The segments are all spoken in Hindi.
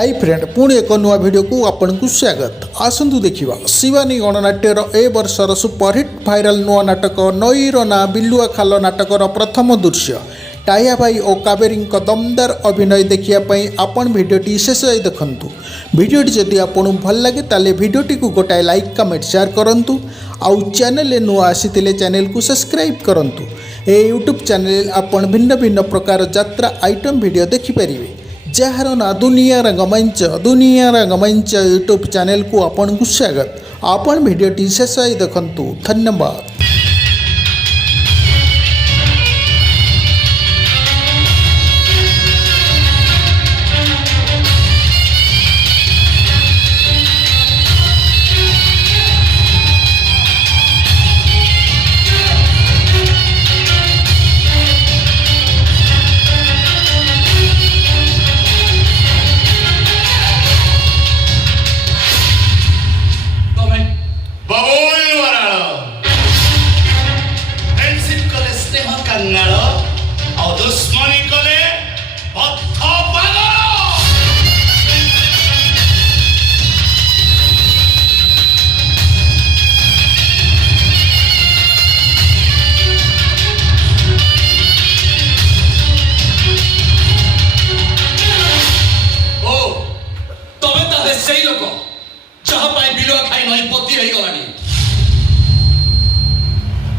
हाई फ्रेंड पुणी एक नुआ वीडियो को आपन को स्वागत। आसतु देखिबा शिवानी गणनाट्यर ए वर्षर सुपरहिट भाइराल नुआ नाटक नईर ना बिलुआ खाल नाटकर प्रथम दृश्य टाइया भाई और कावेरी दमदार अभिनय देखापी आपण भिडटी शेष देखु। भिडटी जदि आपन भल लगे ताले भिडटी को गोटाए लाइक कमेंट शेयर करूँ। आउ चैनल नुआ आसी चैनल को सब्सक्राइब करूँ। ए यूट्यूब चैनल आपण भिन्न भिन्न प्रकार यात्रा आइटम वीडियो देखिपारे जार ना दुनिया रंगमंच यूट्यूब चैनल को आपन को स्वागत। आपण भिडटी शेष देखु। धन्यवाद।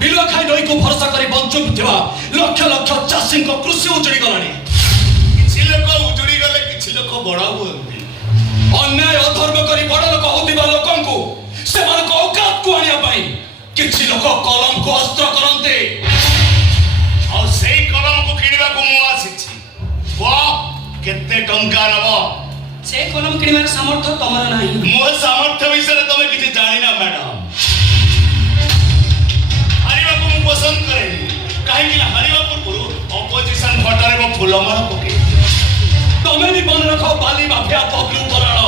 बिलुआ खाई नई को भरोसा करी बंचुवा लक्ष लक्ष चाषी कृषि उजुड़ी गलानी। किछि लोक उजुड़ी गले किछि लोक बड़ा हुअंती। अन्याय अधर्म करी बड़ लोक होतिबा लोकंकु सेमान को औकात को आनिया पई किछि लोक कलम को अस्त्र करंते। और सेई कलम को किनिबा को मु आसीछि। वाह केते टंका नबो। से कलम किनिबार सामर्थ्य तमर नाही। मो सामर्थ्य विषय तमे किछि जानि ना मैडम। पसंद करे कहीं हरिवा पूर्व ऑपोजिशन फटारे वो फुलमाळ पके तमे नि बन रखो बाली माफिया पगलू कराळ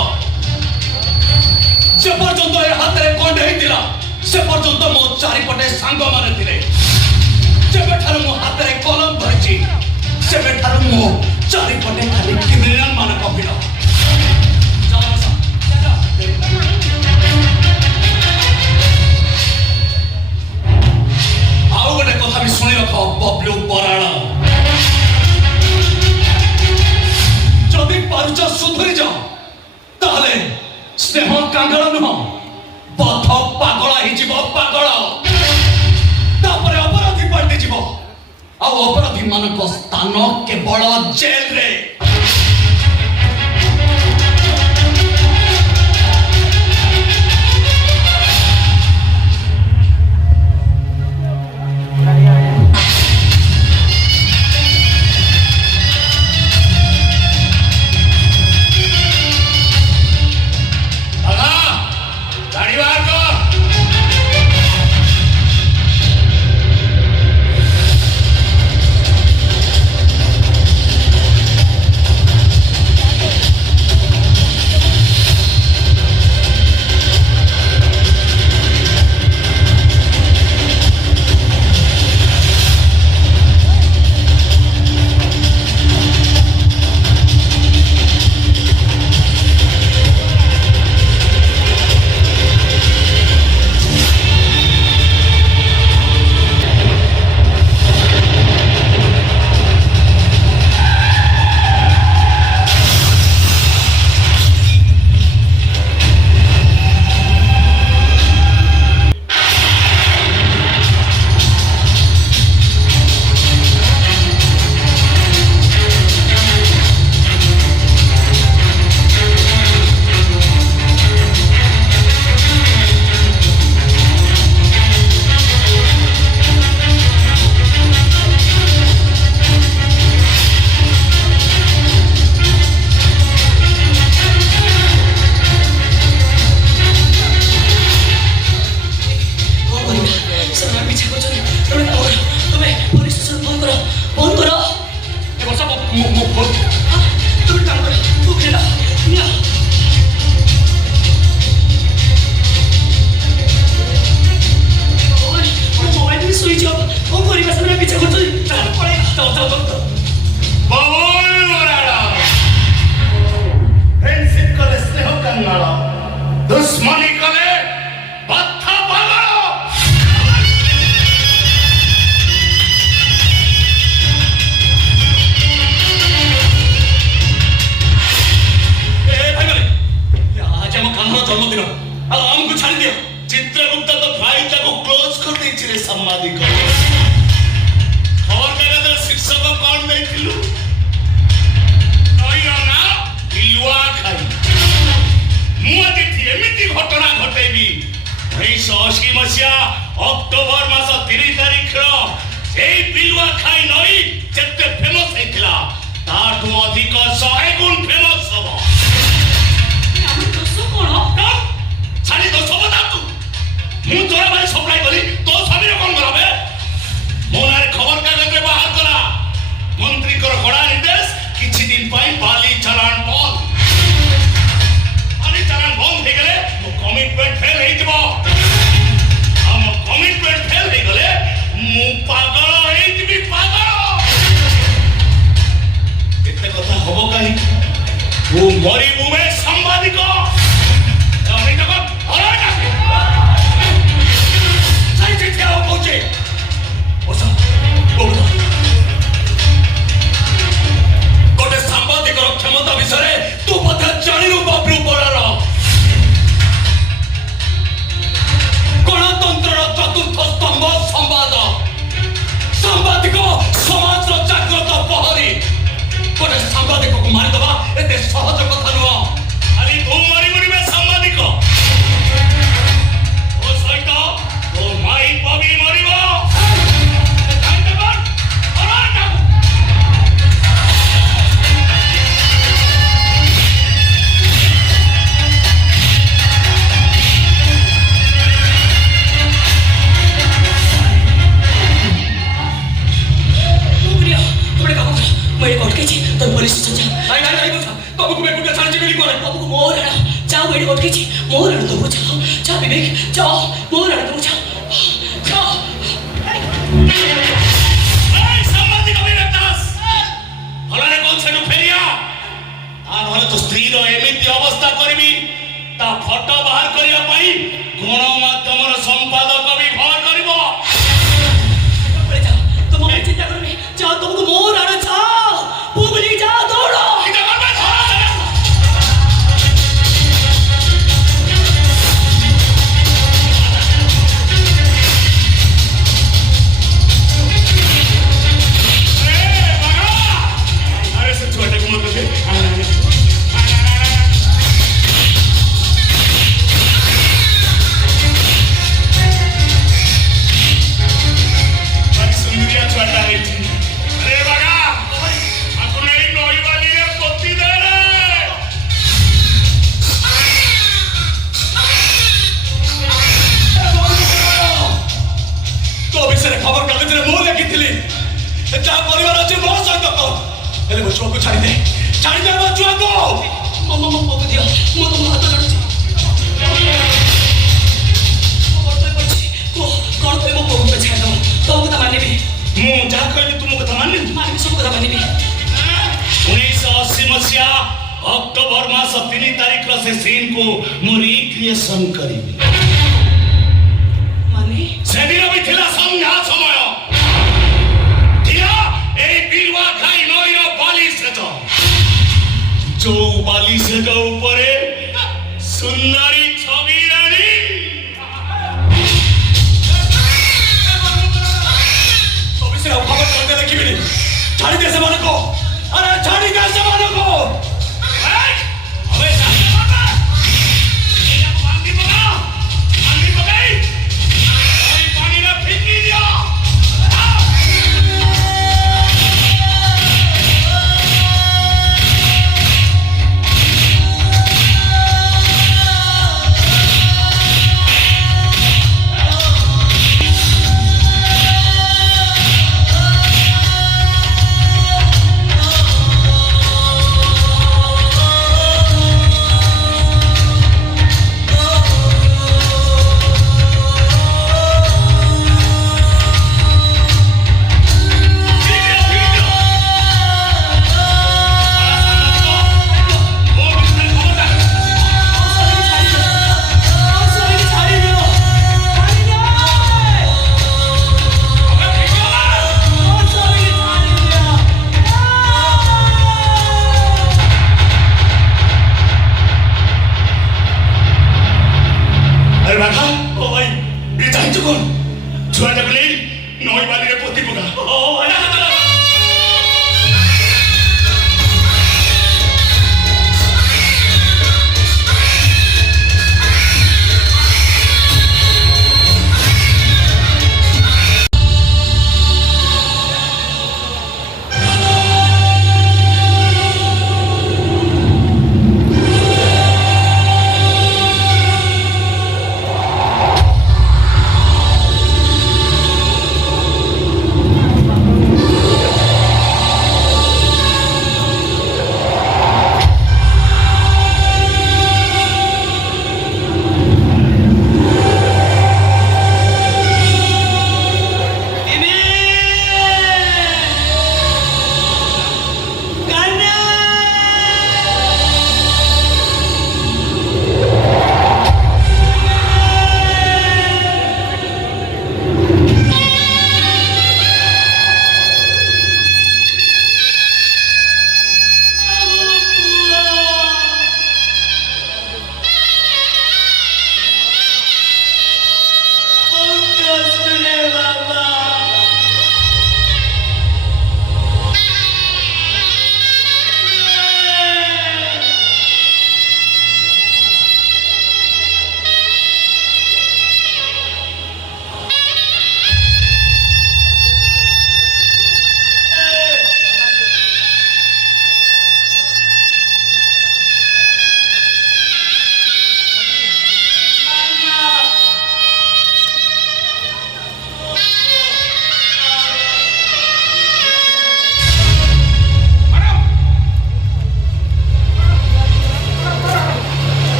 से पर्यंत ए हाथ रे कोंड हेतिला से पर्यंत मो चारि पटे सांग माने थिले जे बेठार मो हाथ रे कलम धरछि से बेठार मो चारि पटे खाली क्रिमिनल मान पकिलो। शुणी रख बबलू पराण जदि पारुच सुधरी जाओ ताले स्नेह कांगड़ नुह पथ पागल पागल तापर अपराधी पलटि जीव अपराधी मान स्थान केवल जेल रे। दुश्मनी कले बत्था पागल आज आम कान्हर जन्मदिन आमको छाड़ी दियो चित्रगुप्त तो फाइल को क्लोज कर देछि रे संवादिक खबर कागजर शीर्षक कौन देथिलु नई ना बिलुआ खाई मुआ देखि एमिति घटना घटेबी 1980 मसिया अक्टोबर मास 3 तारिख रो एई बिलुआ खाई नई जेते फेमस हेतिला ताठू अधिक 100 गुण फेमस हबो আমি দোষ কোন ছাড়ি তো সব দাতু মু তোরা ভাই সপ্লাই করি তো স্বামীর কোন করবে মোনারে খবর কাগজে বাহার করা মন্ত্রী কর কড়া নির্দেশ কিছু দিন পাই বালি চালান বন্ধ বালি চালান বন্ধ হয়ে গেলে মো কমিটমেন্ট ফেল হয়ে যাব আম কমিটমেন্ট ফেল হয়ে গেলে মু পাগল হয়ে যাবি পাগল এতে কথা হব কাহি তু মরি মুমে সাংবাদিক আমি তখন হলাই নাকি সাই চিঠি আও পৌঁছে ওসা ওগুলো গোটে সাংবাদিকর ক্ষমতা বিষয়ে তু বোধে জানিরু বাবলু বড়ার গণতন্ত্রর চতুর্থ স্তম্ভ সম্বাদ সাংবাদিক সমাজর জাগ্রত প্রহরী গোটে সাংবাদিকକୁ ମାରିଦେବା ଏତେ ସହଜ କଥା ନୁହଁ ଖାଲି ତୁ ମରିବୁନିବେ ସାମ୍ବାଦିକ ଓ ସହିତ ତୋ ମାଇ ପବି ମରିବ मेरे कोट के तो पुलिस जा নাই তবুকু বেকুটা ছাড়ছি বিলি করে बाबू को मोर है जाओ मेरे कोट के मोर है तो जाओ जा विवेक जाओ मोर है तो जाओ जाओ এই সাংবাদিক বিরক্তাস হলারে কোন সেটু ফেরিয়া আর হলে তো স্ত্রীর এমিতি অবস্থা করবি তা ফটো বাহার করিয়া পাই গণমাধ্যমর সম্পাদক বি ভয় করিব पड़े जाओ तुम मत चिंता करो नहीं जाओ तुमको मोर है जाओ पुगली जाओ दौड़ो এটা করবে ধরা যাবে अरे से छोटे को मत दे सुंदरिया छोटा है अरे बगा आपको नहीं नई वाली रे पोती दे रे তো বিଷୟରେ ଖବର କାଗଜରେ ମୁଁ ଲେଖିଥିଲି ଯାହା ପରିବାର ଅଛି ମୋ ସହିତ କହ ହେଲେ ମୋ ଛୁଆକୁ ଛାଡ଼ିଦେ ମୋ ଛୁଆକୁ मम्मा मम्मा को दियो मो तो हाथ लड़ती को कौन कोई मो को छाड़ दो तो को माने भी ମୁଁ ଯାହା କହିଲି ତୁମ କଥା ମାନିଲି माने सब को माने भी 1980 मसिया अक्टोबर मास 3 तारिख रो से सीन को मु रिक्रिएशन करिबी माने সেদিন भी थिला संध्या समय थिला ए बिलवा खाई नई रो बाली सेज जो बाली सेज ऊपरे सुंदरी छवि रानी তো ବିଷୟରେ ଆଉ ଖବର କାଗଜ ଲେଖିବିନି ଛାଡ଼ିଦେ ସେମାନଙ୍କୁ ଆରେ ଛାଡ଼ିଦେ ସେମାନଙ୍କୁ अबे जाके बाबा ये बांधी पकाई ओए पानी में फेंकी दियो আরে বাঘা ও ভাই এ জানছো কোন ছুয়াটা বলে নয় বালিরে পতি পোকা ও ভাই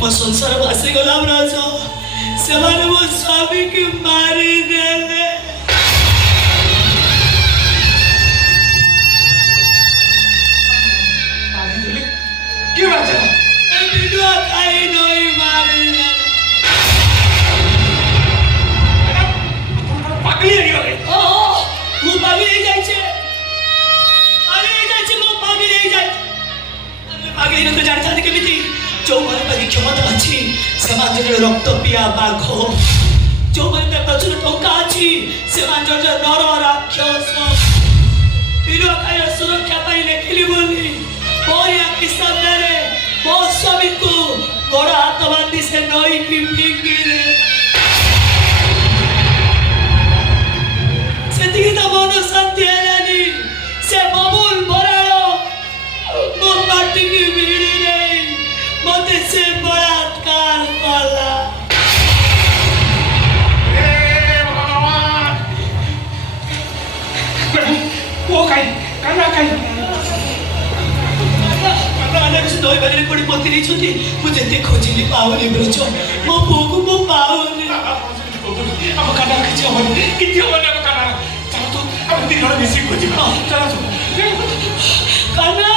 ମୋ ସଂସାର ଭାସିଗଲା ରାଜ ସେମାନେ ମୋ ସ୍ୱାମୀକି ମାରିଦେଲେ কি বাচ্চা ବିଲୁଆ ଖାଇ ନଈ ମାରିଦେଲେ পাগলি হয়ে গেলে ମୁଁ ପାଗଳି ହେଇଯାଇଛି ମୁଁ ପାଗଳି ହେଇଯାଇଛି ପାଗଳି ତ ଜାଣିଥାନ୍ତି କେମିତି ଯେଉଁମାନେ ପାଖେ କ୍ଷମତା ଅଛି ସେମାନେ ଜଣେ ରକ୍ତ ପିଆ ବାଘ ଯେଉଁମାନେ ପ୍ରଚୁର ଟଙ୍କା ଅଛି ସେମାନେ ଜଣେ ନର ରାକ୍ଷସ ବିଲୁଆ ଖାଇବା ସୁରକ୍ଷା ପାଇଁ ଲେଖିଲି ବୋଲି ମୋରି ଆଖି ସାମ୍ନାରେ ମୋ ସ୍ୱାମୀକୁ ଗୋଡ଼ ହାତ ବାନ୍ଧି ସେ ନଈକି ଫିଙ୍ଗିଲେ ସେତିକି ତ ମନ ଶାନ୍ତି ହେଲାନି ସେ ବବୁଲ ବରାଳ ମୋ ପାଟିକି ଭିଡ଼ି ନେଇ ମତେ ସେ ବଳାତ୍କାର କଲା ও খাই কান্না খাই ନଈ ବାଲିରେ ପଡ଼ି ପୋତି ଦେଇଛନ୍ତି ମୁଁ ଯେତେ ଖୋଜିଲି ପାଉନି ବ୍ରଜ ମୋ ପୁଅକୁ ମୁଁ ପାଉନି ଆମ କାନ୍ନା କିଛି ହବନି କିଛି ହବନି ଆମ କାନ୍ନା ଚାଲ ତ ଆମେ ଦି ଜଣ ମିଶିକି ଖୋଜିବା ଚାଲ କାହ୍ନା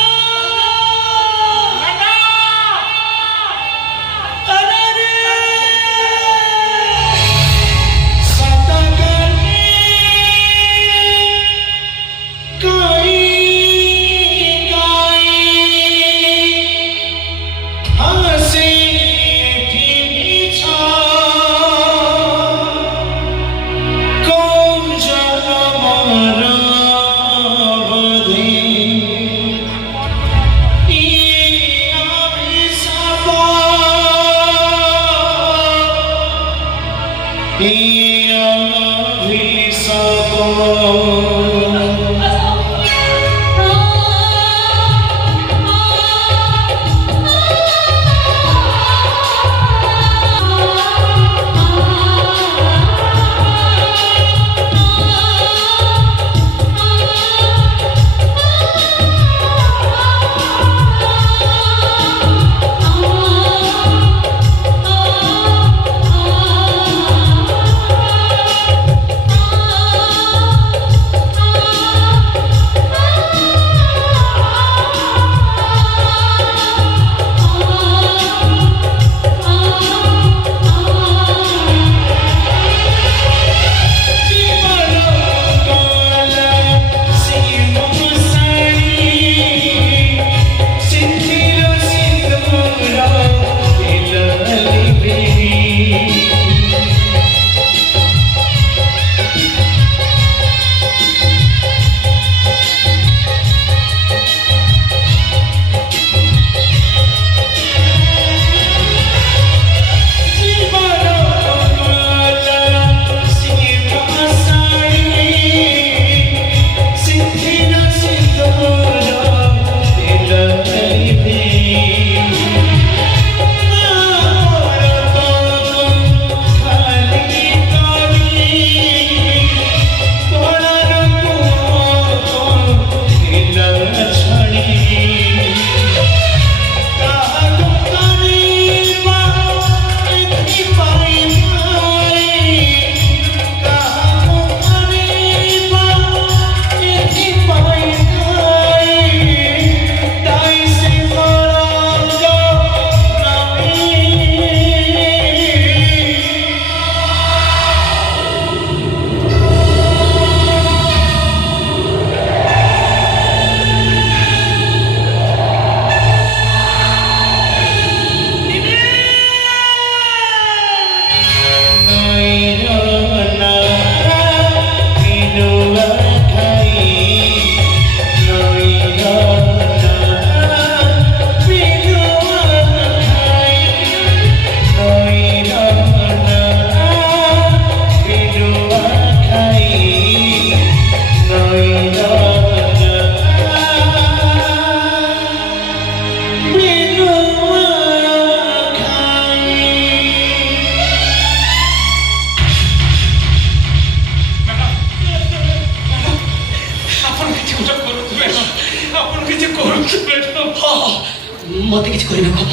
କରିବେ କବ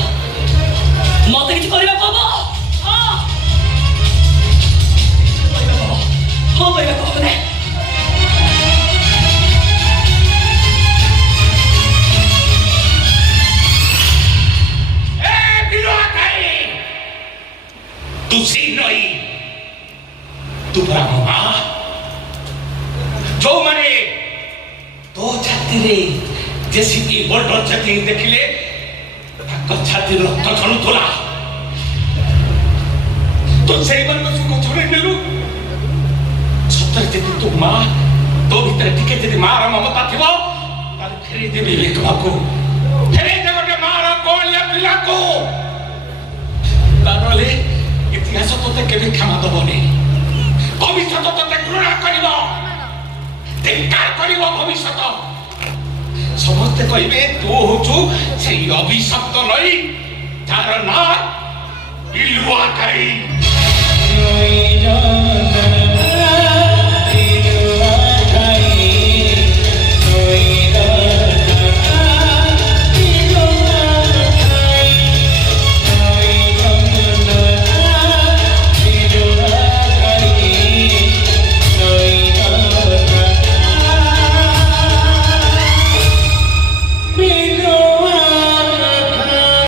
ମତେ କିଛି କରିବେ କବ ହଁ କରିବେ କବ ରେ तू सी नहीं तू बड़ा मामा जो माने तो छाती रे जैसी की बोल्डर छाती देखिले ताको छाती रक्त झलुतला तो सेई मन को छोड़े नेलु सतर जति तू मां तो भीतर टिके जति मार ममता थिबो ताले फेरी देबी लेखवा को फेरी देबो के मार कोलिया पिला को तारले इतिहास तोते केबे क्षमा दबने भविष्य तोते घृणा करिबो धिक्कार करिबो भविष्य समस्ते कहिबे तू होचु से अभिशप्त लई तार ना बिलुआ करी